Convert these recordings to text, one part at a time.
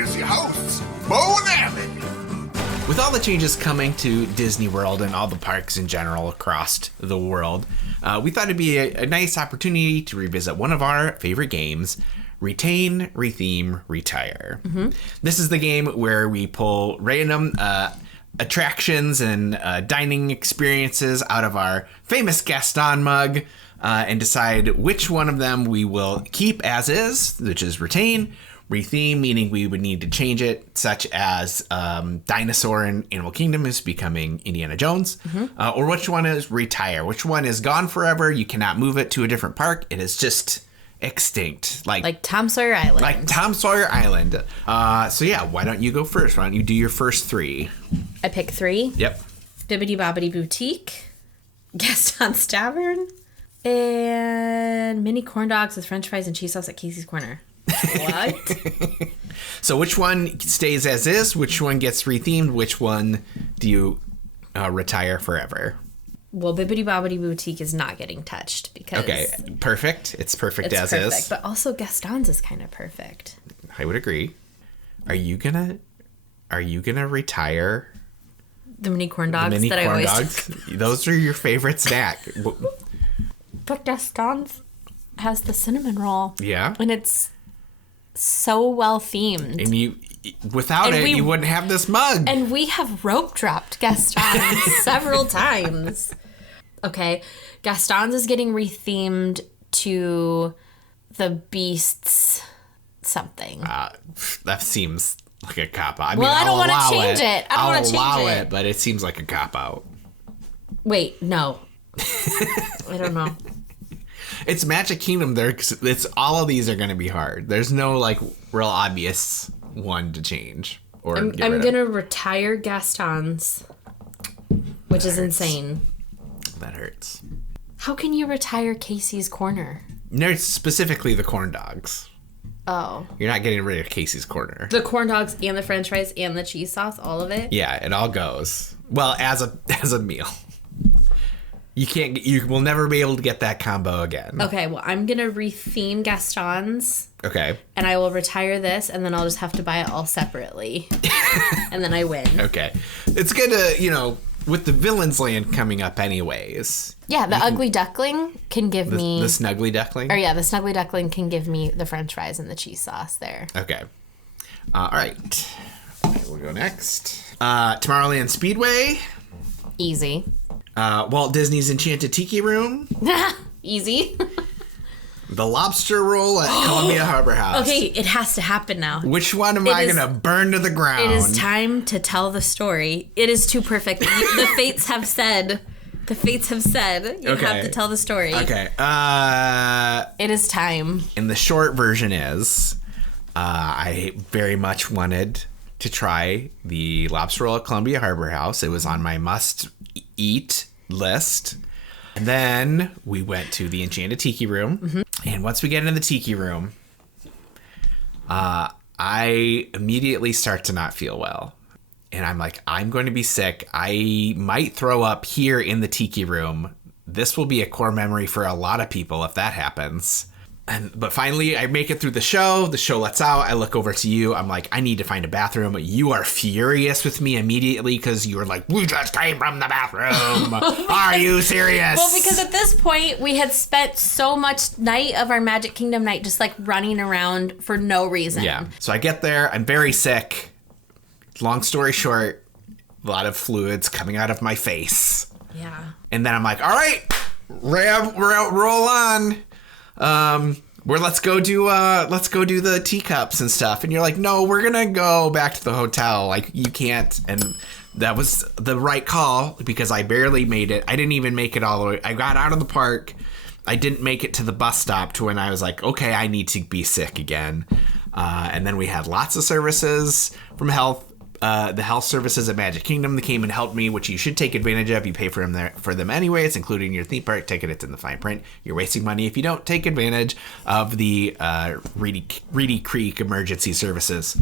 here's your hosts, Beau and Abby. With all the changes coming to Disney World and all the parks in general across the world, we thought it'd be a nice opportunity to revisit one of our favorite games, Retain, Retheme, Retire. Mm-hmm. This is the game where we pull random attractions and dining experiences out of our famous Gaston mug and decide which one of them we will keep as is, which is Retain. Retheme, meaning we would need to change it, such as Dinosaur in Animal Kingdom is becoming Indiana Jones. Mm-hmm. Or which one is Retire? Which one is gone forever? You cannot move it to a different park. It is just extinct. Like Tom Sawyer Island. Like Tom Sawyer Island. So yeah, why don't you go first? Why don't you do your first three? I pick three. Yep. Bibbidi Bobbidi Boutique, Gaston's Tavern, and mini corn dogs with french fries and cheese sauce at Casey's Corner. What? So which one stays as is? Which one gets rethemed? Which one do you retire forever? Well, Bibbidi Bobbidi Boutique is not getting touched because... Okay, perfect. It's perfect as is. But also Gaston's is kind of perfect. I would agree. Are you gonna retire the mini corn dogs that I always took? Those are your favorite snack. But Gaston's has the cinnamon roll. Yeah. And it's so well themed. And you wouldn't have this mug. And we have rope dropped Gaston several times. Okay, Gaston's is getting rethemed to the Beasts something. That seems like a cop-out. I don't want to change it. I don't want to change I'll allow it, but it seems like a cop-out. Wait, no. I don't know. It's Magic Kingdom. It's all of these are going to be hard. There's no like real obvious one to change or I'm gonna retire Gaston's, which is insane. That hurts. How can you retire Casey's Corner? No, specifically the corn dogs. Oh. You're not getting rid of Casey's Corner. The corn dogs and the french fries and the cheese sauce, all of it? Yeah, it all goes. Well, as a meal. You will never be able to get that combo again. Okay, well, I'm going to retheme Gaston's. Okay. And I will retire this, and then I'll just have to buy it all separately. And then I win. Okay. It's good to, with the Villains Land coming up anyways. Yeah, the Ugly Duckling can give me... The Snuggly Duckling? Or yeah, the Snuggly Duckling can give me the french fries and the cheese sauce there. Okay. All right. We'll go next. Tomorrowland Speedway. Easy. Walt Disney's Enchanted Tiki Room. Easy. The Lobster Roll at Columbia Harbor House. Okay, it has to happen now. Which one am I going to burn to the ground? It is time to tell the story. It is too perfect. The fates have said. You have to tell the story. Okay. It is time. And the short version is, I very much wanted to try the Lobster Roll at Columbia Harbor House. It was on my must-eat list. And then we went to the Enchanted Tiki Room. Mm-hmm. And once we get into the Tiki Room, I immediately start to not feel well. And I'm like, I'm going to be sick. I might throw up here in the Tiki Room. This will be a core memory for a lot of people if that happens. But finally, I make it through the show. The show lets out. I look over to you. I'm like, I need to find a bathroom. You are furious with me immediately because you were like, we just came from the bathroom. Are you serious? Well, because at this point, we had spent so much night of our Magic Kingdom night just like running around for no reason. Yeah. So I get there. I'm very sick. Long story short, a lot of fluids coming out of my face. Yeah. And then I'm like, all right, roll on. Let's go do the teacups and stuff. And you're like, no, we're gonna go back to the hotel. Like, you can't. And that was the right call because I barely made it. I didn't even make it all the way. I got out of the park. I didn't make it to the bus stop to when I was like, okay, I need to be sick again. And then we had lots of services from the health services at Magic Kingdom that came and helped me, which you should take advantage of. You pay for them anyways, including your theme park ticket. It's in the fine print. You're wasting money if you don't take advantage of the Reedy Creek emergency services.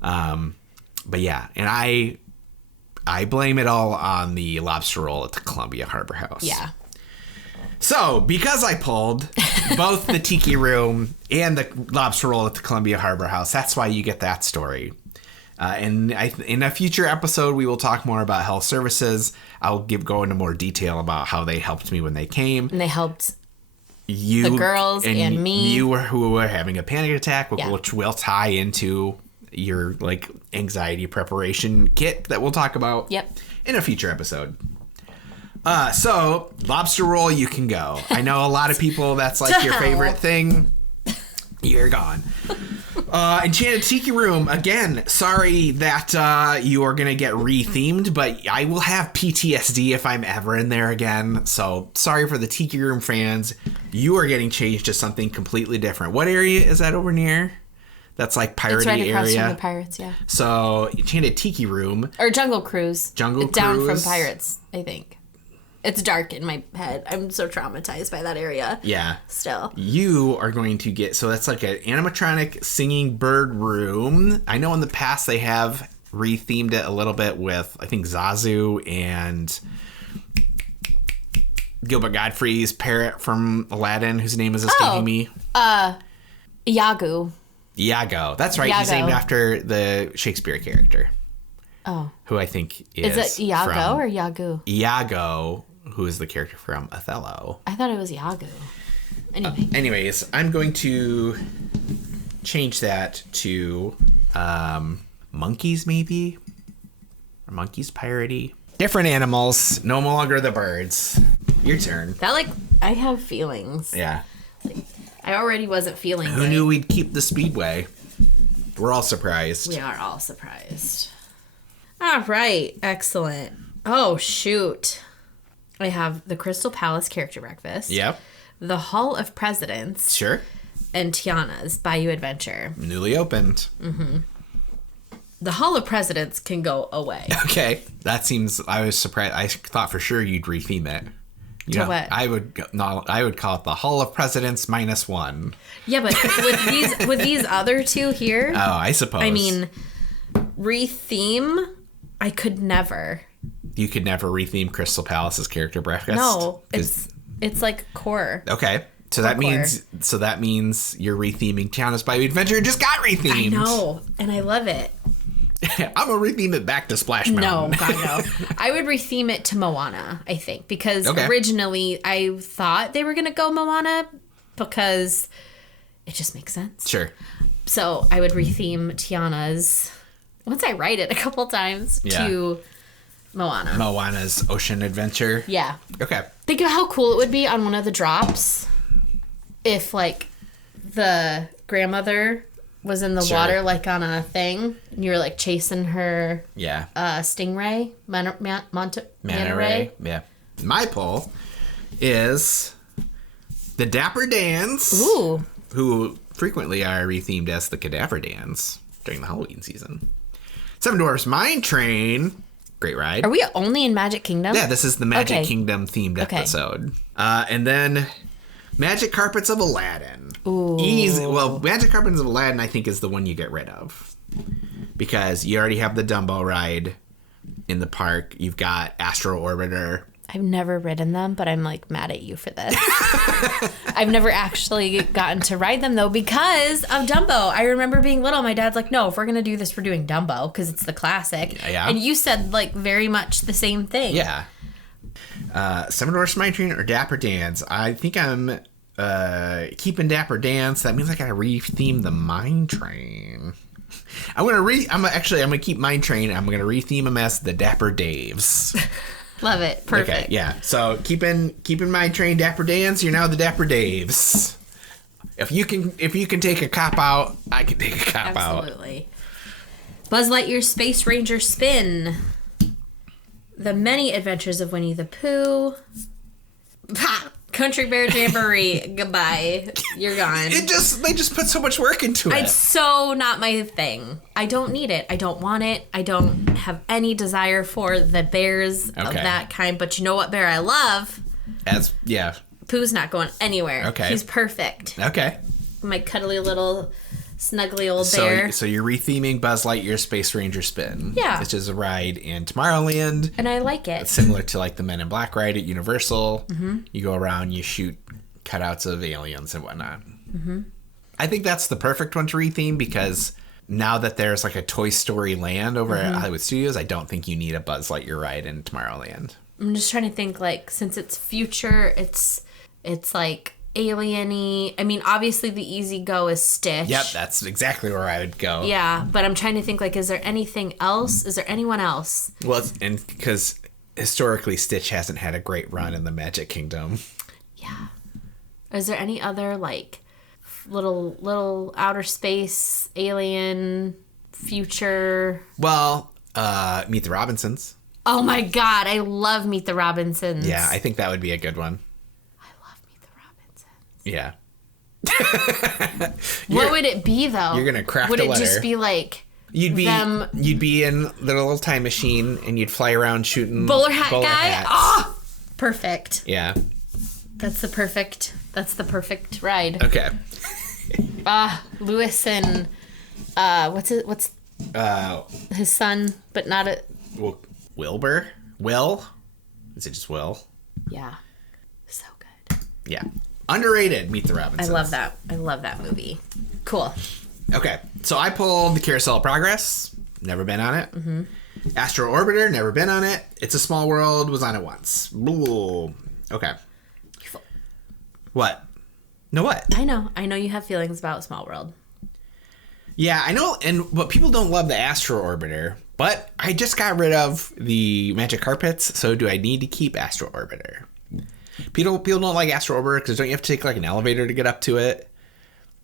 But yeah, and I blame it all on the Lobster Roll at the Columbia Harbor House. Yeah. So, because I pulled both the Tiki Room and the Lobster Roll at the Columbia Harbor House, that's why you get that story. And in a future episode, we will talk more about health services. I'll go into more detail about how they helped me when they came. And they helped you, the girls and me. You who were having a panic attack, Yeah. which will tie into your like anxiety preparation kit that we'll talk about in a future episode. So, Lobster Roll, you can go. I know a lot of people, that's like your favorite thing. You're gone. Enchanted Tiki Room, again, sorry that you are going to get rethemed, but I will have PTSD if I'm ever in there again. So, sorry for the Tiki Room fans. You are getting changed to something completely different. What area is that over near? That's like piratey it's right across area. from the Pirates, yeah. So, Enchanted Tiki Room. Or Jungle Cruise. Jungle It's down Cruise. from Pirates, I think. It's dark in my head. I'm so traumatized by that area. Yeah. Still. You are going to get, so that's like an animatronic singing bird room. I know in the past they have rethemed it a little bit with, I think, Zazu and Gilbert Godfrey's parrot from Aladdin, whose name is escaping me. Iago. Iago. That's right. He's Iago. named after the Shakespeare character. Oh. Who I think is Is it Iago from or Iago? Iago, who is the character from Othello. I thought it was Iago. Anyway. Anyways, I'm going to change that to monkeys, maybe? Or monkeys piratey? Different animals, no longer the birds. Your turn. That, I have feelings. Yeah. I already wasn't feeling Who good. knew we'd keep the Speedway? We're all surprised. We are all surprised. All right. Excellent. Oh, shoot. I have the Crystal Palace Character Breakfast. Yep. The Hall of Presidents. Sure. And Tiana's Bayou Adventure. Newly opened. The Hall of Presidents can go away. Okay. That seems, I was surprised. I thought for sure you'd retheme it. To what? I would call it the Hall of Presidents -1. Yeah, but with these other two here, Oh, I suppose. I mean, retheme, I could never. You could never retheme Crystal Palace's Character Breakfast? No, it's like core. Okay. So that means you're retheming Tiana's Bayou Adventure. It just got rethemed. I know, and I love it. I'm gonna retheme it back to Splash Mountain. No, God, no. I would retheme it to Moana, I think, because Okay. originally I thought they were going to go Moana because it just makes sense. Sure. So I would retheme Tiana's, once I write it a couple times, to Moana. Moana's Ocean Adventure. Yeah. Okay. Think of how cool it would be on one of the drops if, the grandmother was in the Sure. water, on a thing, and you were, chasing her Yeah. stingray, manta ray. Yeah. My poll is the Dapper Dans. Ooh. Who frequently are rethemed as the Cadaver Dans during the Halloween season. Seven Dwarfs Mine Train. Great ride. Are we only in Magic Kingdom? Yeah, this is the Magic Kingdom themed episode. And then Magic Carpets of Aladdin. Ooh. Easy. Well, Magic Carpets of Aladdin, I think, is the one you get rid of. Because you already have the Dumbo ride in the park. You've got Astro Orbiter. I've never ridden them, but I'm mad at you for this. I've never actually gotten to ride them though because of Dumbo. I remember being little. My dad's like, "No, if we're gonna do this, we're doing Dumbo because it's the classic." Yeah. And you said very much the same thing. Yeah. Seven Dwarfs Mine Train or Dapper Dance? I think I'm keeping Dapper Dance. That means I gotta retheme the Mine Train. I'm gonna keep Mine Train. I'm gonna retheme them as the Dapper Daves. Love it. Perfect. Okay, yeah. So keeping Mine Train, Dapper Dance. You're now the Dapper Daves. If you can take a cop out, I can take a cop out. Absolutely. Buzz Lightyear's Space Ranger Spin. The Many Adventures of Winnie the Pooh. Ha! Country Bear Jamboree. Goodbye. You're gone. They just put so much work into it. It's so not my thing. I don't need it. I don't want it. I don't have any desire for the bears of that kind. But you know what bear I love? Yeah. Pooh's not going anywhere. Okay. He's perfect. Okay. My cuddly little snuggly old bear. So you're retheming Buzz Lightyear Space Ranger Spin. Yeah. Which is a ride in Tomorrowland. And I like it. It's similar to like the Men in Black ride at Universal. Mm-hmm. You go around, you shoot cutouts of aliens and whatnot. Mm-hmm. I think that's the perfect one to retheme because now that there's like a Toy Story land over at Hollywood Studios, I don't think you need a Buzz Lightyear ride in Tomorrowland. I'm just trying to think, like, since it's future, it's like alien-y. I mean, obviously the easy go is Stitch. Yep, that's exactly where I would go. Yeah, but I'm trying to think, like, is there anything else? Is there anyone else? Well, and because historically Stitch hasn't had a great run in the Magic Kingdom. Yeah. Is there any other, like, little outer space, alien, future? Well, Meet the Robinsons. Oh my God, I love Meet the Robinsons. Yeah, I think that would be a good one. I love Meet the Robinsons. Yeah. What would it be though? You're gonna craft would a it letter. just be like You'd be them in the little time machine and you'd fly around shooting bowler hat guy? hats. Oh, perfect. Yeah. That's the perfect ride. Okay. Lewis and what's his son, but not a Wilbur? Will? Is it just Will? yeah. So good. Yeah. Underrated Meet the Robinsons. I love that. I love that movie. Cool. Okay. So I pulled the Carousel of Progress. Never been on it. Mm-hmm. Astro Orbiter. Never been on it. It's a Small World. Was on it once. Ooh. Okay. What? No, what? I know you have feelings about Small World. Yeah, I know, but people don't love the Astro Orbiter. But I just got rid of the magic carpets, so do I need to keep Astro Orbiter? People don't like Astro Orbiter because don't you have to take like an elevator to get up to it?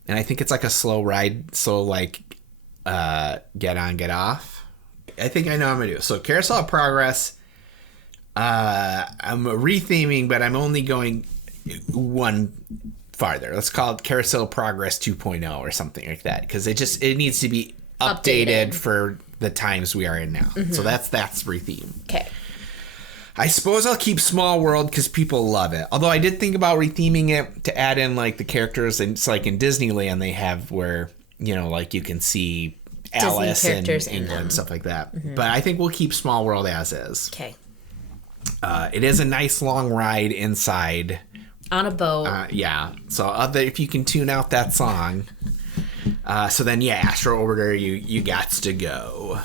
And I think it's like a slow ride, so like get on, get off. I think I know what I'm gonna do. So Carousel of Progress, I'm retheming, but I'm only going one farther. Let's call it Carousel Progress 2.0 or something like that because it needs to be updated for the times we are in now. Mm-hmm. So that's retheme. Okay. I suppose I'll keep Small World because people love it. Although I did think about retheming it to add in like the characters, and it's like in Disneyland they have where like you can see Alice and England, stuff like that. Mm-hmm. But I think we'll keep Small World as is. Okay. It is a nice long ride inside. On a boat. Yeah. So if you can tune out that song. So then, yeah, Astro Orbiter, you gots to go.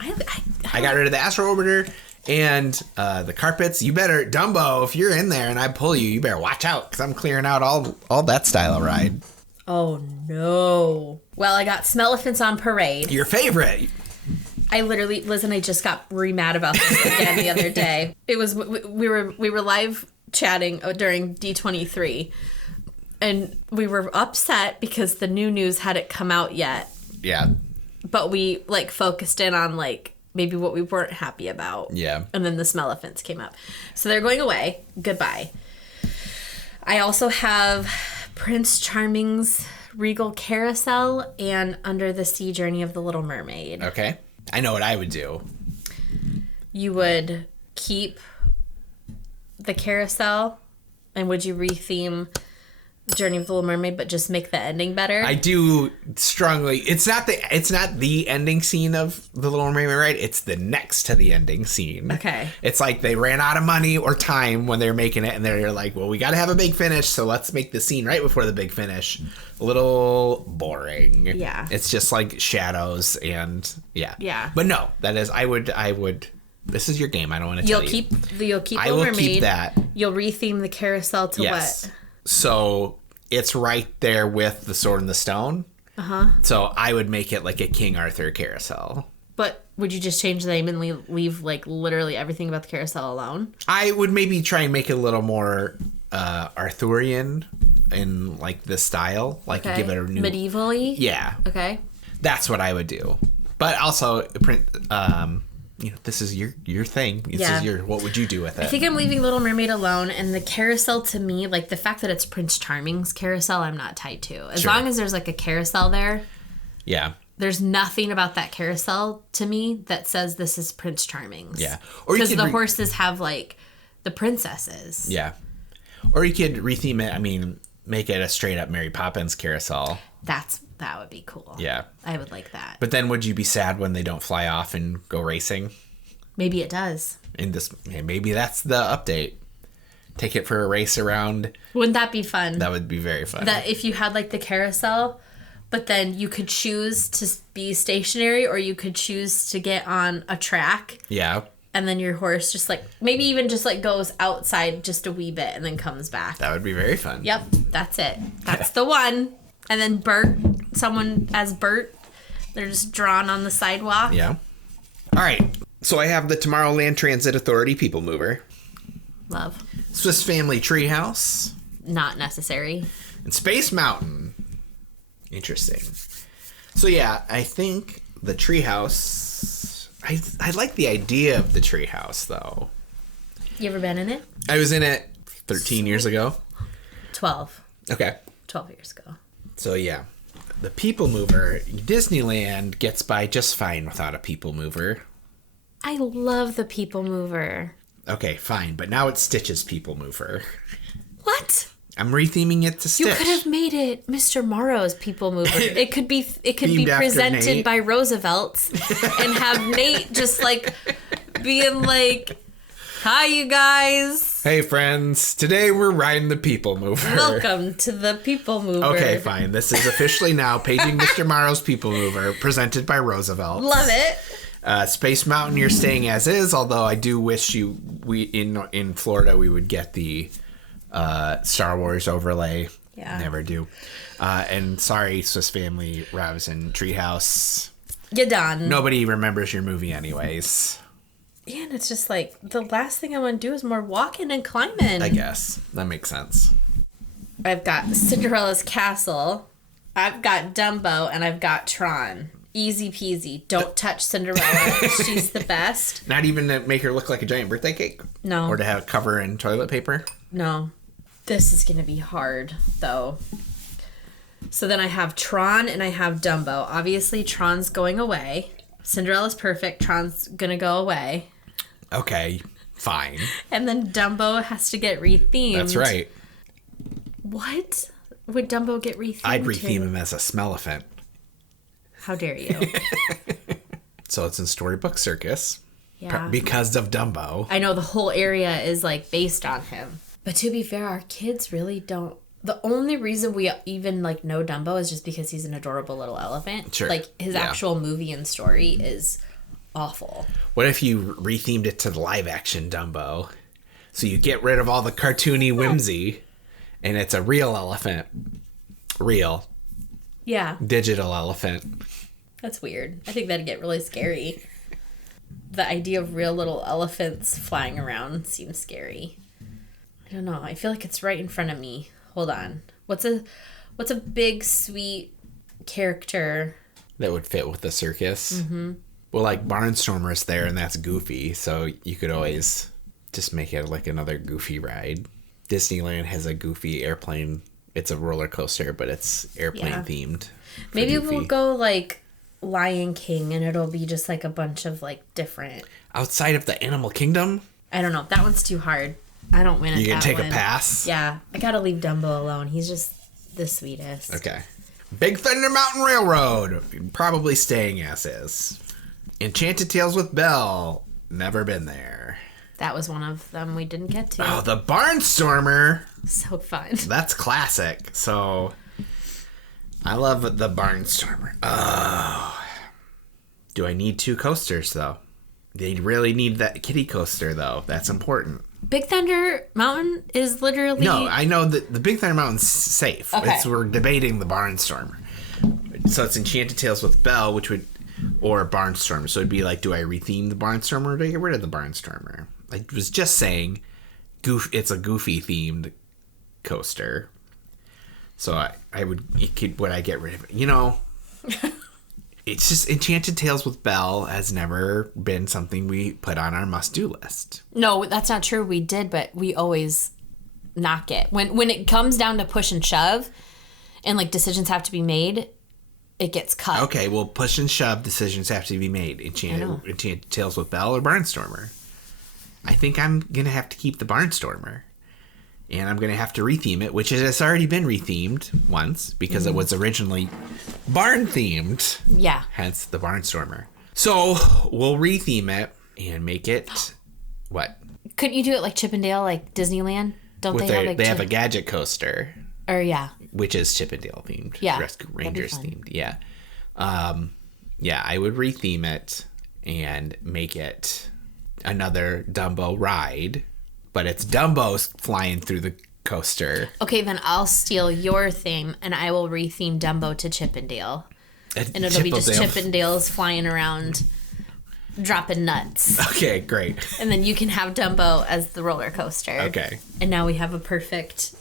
I got rid of the Astro Orbiter and the carpets. You better, Dumbo, if you're in there and I pull you, you better watch out because I'm clearing out all that style of ride. Oh, no. Well, I got Smellephants on Parade. Your favorite. I literally, Liz and I just got mad about this again the other day. It was, we were live chatting during D23 and we were upset because the new news hadn't come out yet. Yeah. But we like focused in on like maybe what we weren't happy about. Yeah. And then the Smellephants came up. So they're going away. Goodbye. I also have Prince Charming's Regal Carousel and Under the Sea Journey of the Little Mermaid. Okay. I know what I would do. You would keep the carousel, and would you retheme Journey of the Little Mermaid, but just make the ending better? I do strongly. It's not the ending scene of the Little Mermaid, right? It's the next to the ending scene. Okay. It's like they ran out of money or time when they're making it, and they're like, "Well, we got to have a big finish, so let's make the scene right before the big finish." A little boring. Yeah. It's just like shadows and yeah. Yeah. But no, that is I would. This is your game. I don't want to tell you. You'll keep I Little will Mermaid. keep that. You'll retheme the carousel to what? So it's right there with the Sword and the Stone. Uh-huh. So I would make it like a King Arthur carousel. But would you just change the name and leave like literally everything about the carousel alone? I would maybe try and make it a little more Arthurian in like the style. Like give it a new medieval-y? Yeah. Okay. That's what I would do. But also this is your thing. This is what would you do with it? I think I'm leaving Little Mermaid alone, and the carousel to me, like the fact that it's Prince Charming's carousel, I'm not tied to. As long as there's like a carousel there. Yeah. There's nothing about that carousel to me that says this is Prince Charming's. Yeah. Because the horses have like the princesses. Yeah. Or you could retheme it. I mean, make it a straight up Mary Poppins carousel. That would be cool. Yeah. I would like that. But then would you be sad when they don't fly off and go racing? Maybe it does. Maybe that's the update. Take it for a race around. Wouldn't that be fun? That would be very fun. That if you had like the carousel, but then you could choose to be stationary or you could choose to get on a track. Yeah. And then your horse just like, maybe even just like goes outside just a wee bit and then comes back. That would be very fun. Yep, that's it. That's the one. And then Bert, someone as Bert, they're just drawn on the sidewalk. Yeah. All right. So I have the Tomorrowland Transit Authority People Mover. Love. Swiss Family Treehouse. Not necessary. And Space Mountain. Interesting. So yeah, I think the treehouse. I like the idea of the treehouse though. You ever been in it? I was in it 13 years ago. 12. Okay. 12 years ago. So yeah, the People Mover. Disneyland gets by just fine without a People Mover. I love the People Mover. Okay, fine, but now it's Stitch's People Mover. What? I'm retheming it to Stitch. You could have made it Mr. Morrow's People Mover. It could be Themed after presented Nate. by Roosevelt's and have Nate just like being like, "Hi, you guys. Hey, friends. Today we're riding the People Mover. Welcome to the People Mover." Okay, fine. This is officially now Paging Mr. Morrow's People Mover, presented by Roosevelt. Love it. Space Mountain, you're staying as is. Although I do wish in Florida we would get the Star Wars overlay. Yeah. Never do. And sorry, Swiss Family, Rouse, and Treehouse. You're done. Nobody remembers your movie, anyways. Yeah, and it's just like the last thing I want to do is more walking and climbing. I guess that makes sense. I've got Cinderella's Castle, I've got Dumbo, and I've got Tron. Easy peasy. Don't touch Cinderella. She's the best. Not even to make her look like a giant birthday cake? No. Or to have cover in toilet paper? No. This is going to be hard, though. So then I have Tron and I have Dumbo. Obviously, Tron's going away. Cinderella's perfect. Tron's going to go away. Okay, fine. And then Dumbo has to get rethemed. That's right. What would Dumbo get rethemed I'd retheme to? him as a Smellephant. How dare you? So it's in Storybook Circus. Yeah. Because of Dumbo. I know the whole area is like based on him. But to be fair, our kids really don't. The only reason we even like know Dumbo is just because he's an adorable little elephant. Sure. Like his Yeah. actual movie and story is awful. What if you rethemed it to the live action Dumbo? So you get rid of all the cartoony whimsy and it's a real elephant. Real. Yeah, Digital elephant. that's weird. I think that'd get really scary. The idea of real little elephants flying around seems scary. I don't know. I feel like it's right in front of me. Hold on. What's a big sweet character? That would fit with the circus. Mm-hmm. Well, like Barnstormer's there and that's Goofy. So you could always just make it like another Goofy ride. Disneyland has a Goofy airplane. It's a roller coaster, but it's airplane themed. Maybe Goofy. we'll go like Lion King and it'll be just like a bunch of like different. Outside of the Animal Kingdom? I don't know. That one's too hard. I don't win at You can that take one. a pass? Yeah. I gotta leave Dumbo alone. He's just the sweetest. Okay. Big Thunder Mountain Railroad. Probably staying as is. Enchanted Tales with Belle. Never been there. That was one of them we didn't get to. Oh, the Barnstormer. So fun. That's classic. So, I love the Barnstormer. Oh. Do I need two coasters, though? They really need that kitty coaster, though. That's important. Big Thunder Mountain is literally... No, I know that the Big Thunder Mountain's safe. Okay. We're debating the Barnstormer. So it's Enchanted Tales with Belle, which would... Or Barnstormer. So it'd be like, do I retheme the Barnstormer or do I get rid of the Barnstormer? I was just saying, it's a Goofy-themed coaster. So would I get rid of it? You know... It's just Enchanted Tales with Belle has never been something we put on our must-do list. No, that's not true. We did, but we always knock it. When it comes down to push and shove and like decisions have to be made, it gets cut. Okay, well, push and shove decisions have to be made. Enchanted Tales with Belle or Barnstormer? I think I'm going to have to keep the Barnstormer. And I'm going to have to retheme it, which has already been rethemed once because it was originally barn-themed. Yeah. Hence the Barnstormer. So we'll retheme it and make it... What? Couldn't you do it like Chippendale, like Disneyland? Don't they have like... They have a gadget coaster. Or, yeah. Which is Chippendale themed. Yeah. Rescue Rangers themed. Yeah. Yeah, I would retheme it and make it another Dumbo ride. But it's Dumbo's flying through the coaster. Okay, then I'll steal your theme and I will retheme Dumbo to Chippendale. And it'll be just Chippendales flying around dropping nuts. Okay, great. And then you can have Dumbo as the roller coaster. Okay. And now we have a perfect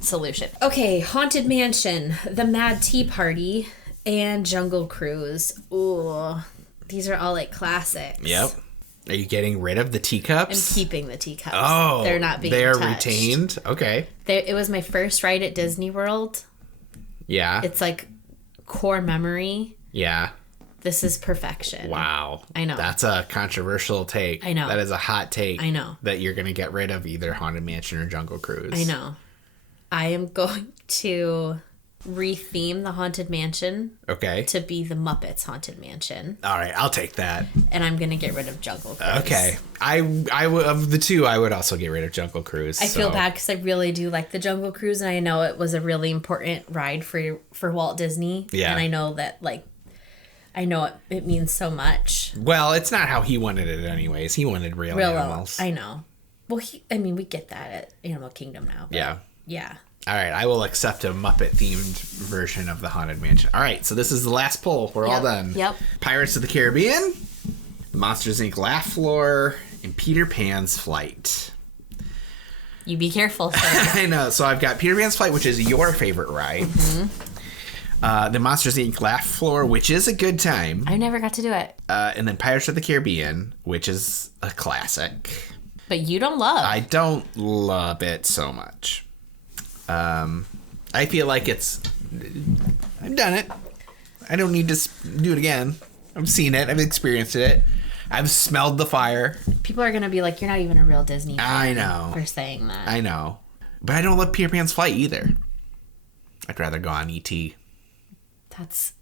solution. Okay, Haunted Mansion, The Mad Tea Party, and Jungle Cruise. Ooh, these are all like classics. Yep. Are you getting rid of the teacups? I'm keeping the teacups. Oh, they're not being they're touched. retained? Okay. It was my first ride at Disney World. Yeah. It's like core memory. Yeah. This is perfection. Wow. I know. That's a controversial take. I know. That is a hot take. I know. That you're going to get rid of either Haunted Mansion or Jungle Cruise. I know. I am going to retheme the Haunted Mansion. Okay. To be the Muppets Haunted Mansion. All right, I'll take that. And I'm going to get rid of Jungle Cruise. Okay. Of the two, I would also get rid of Jungle Cruise. I feel bad because I really do like the Jungle Cruise, and I know it was a really important ride for Walt Disney. Yeah. And I know that, like, it means so much. Well, it's not how he wanted it anyways. He wanted real animals. I know. Well, we get that at Animal Kingdom now. Yeah. Yeah. All right, I will accept a Muppet-themed version of the Haunted Mansion. All right, so this is the last pull. We're all done. Yep. Pirates of the Caribbean, Monsters, Inc. Laugh Floor, and Peter Pan's Flight. You be careful, sir. I know. So I've got Peter Pan's Flight, which is your favorite ride. Mm-hmm. The Monsters, Inc. Laugh Floor, which is a good time. I never got to do it. And then Pirates of the Caribbean, which is a classic. But you don't love. I don't love it so much. I feel like I've done it. I don't need to do it again. I've seen it. I've experienced it. I've smelled the fire. People are going to be like, you're not even a real Disney fan. I know. For saying that. I know. But I don't love Peter Pan's Flight either. I'd rather go on E.T. That's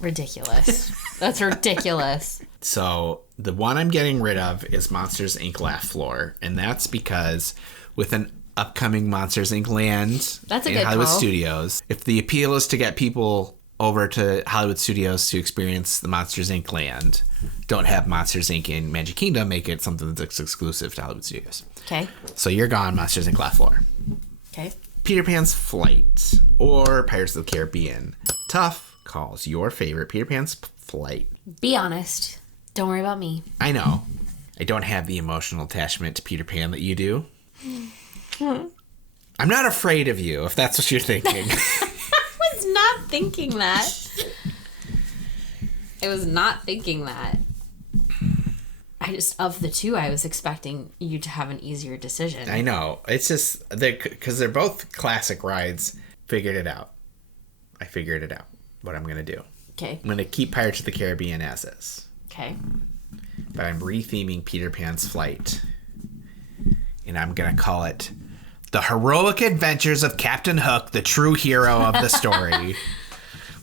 ridiculous. That's ridiculous. So the one I'm getting rid of is Monsters, Inc. Laugh Floor. And that's because with an upcoming Monsters, Inc. land in Hollywood Studios, if the appeal is to get people over to Hollywood Studios to experience the Monsters, Inc. land, don't have Monsters, Inc. in Magic Kingdom, make it something that's exclusive to Hollywood Studios. Okay. So you're gone, Monsters, Inc. Laugh Floor. Okay. Peter Pan's Flight or Pirates of the Caribbean. Tough calls. Your favorite, Peter Pan's Flight. Be honest. Don't worry about me. I know. I don't have the emotional attachment to Peter Pan that you do. I'm not afraid of you, if that's what you're thinking. I was not thinking that. I was not thinking that. Of the two, I was expecting you to have an easier decision. I know. It's just, because they're both classic rides. Figured it out. I figured it out, what I'm going to do. Okay. I'm going to keep Pirates of the Caribbean as is. Okay. But I'm retheming Peter Pan's Flight. And I'm going to call it The Heroic Adventures of Captain Hook, the true hero of the story.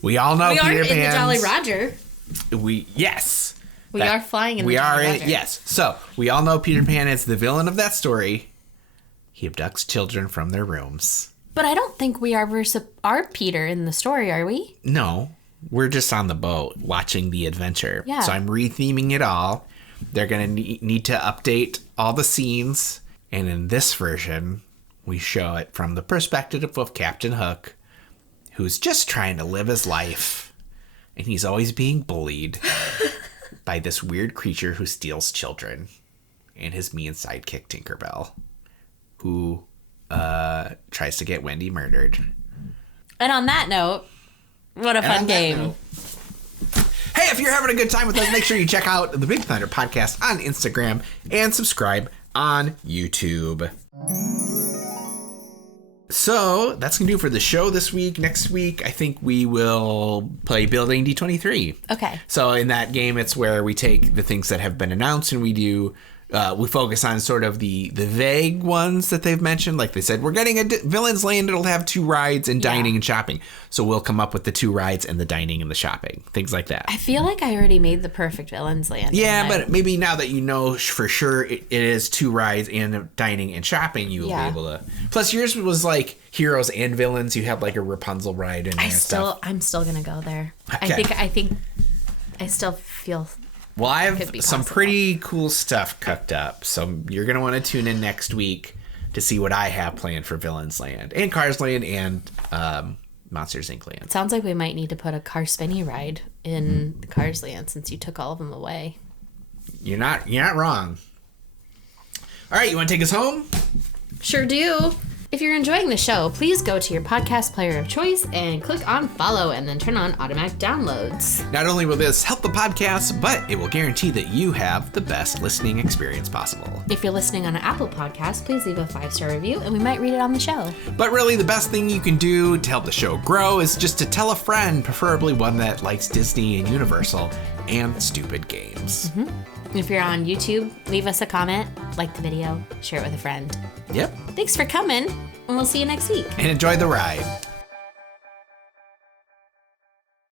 We all know Peter Pan's... We are in the Jolly Roger. Yes. We are flying in the Jolly Roger. Yes. So, we all know Peter Pan is the villain of that story. He abducts children from their rooms. But I don't think we are Peter in the story, are we? No. We're just on the boat watching the adventure. Yeah. So I'm retheming it all. They're going to need to update all the scenes. And in this version, we show it from the perspective of Captain Hook, who's just trying to live his life. And he's always being bullied by this weird creature who steals children. And his mean sidekick, Tinkerbell, who tries to get Wendy murdered. And on that note, what a fun game. Hey, if you're having a good time with us, make sure you check out the Big Thunder Podcast on Instagram and subscribe on YouTube. So that's going to do it for the show this week. Next week, I think we will play Building D23. Okay. So in that game, it's where we take the things that have been announced and we do we focus on sort of the vague ones that they've mentioned. Like they said, we're getting a Villain's Land. It'll have 2 rides and dining and shopping. So we'll come up with the 2 rides and the dining and the shopping. Things like that. I feel like I already made the perfect Villain's Land. Yeah, but maybe now that you know for sure it is 2 rides and dining and shopping, you will be able to. Plus, yours was like heroes and villains. You had like a Rapunzel ride in there and stuff. I'm still gonna go there. Okay. I think I still feel. Well, I have some pretty cool stuff cooked up, so you're gonna want to tune in next week to see what I have planned for Villain's Land and Cars Land and Monsters Inc. Land. It sounds like we might need to put a car spinny ride in the Cars Land since you took all of them away. You're not wrong. All right, you want to take us home? Sure do. If you're enjoying the show, please go to your podcast player of choice and click on follow and then turn on automatic downloads. Not only will this help the podcast, but it will guarantee that you have the best listening experience possible. If you're listening on an Apple podcast, please leave a 5-star review and we might read it on the show. But really, the best thing you can do to help the show grow is just to tell a friend, preferably one that likes Disney and Universal and stupid games. If you're on YouTube, leave us a comment, like the video, share it with a friend. Yep. Thanks for coming, and we'll see you next week. And enjoy the ride.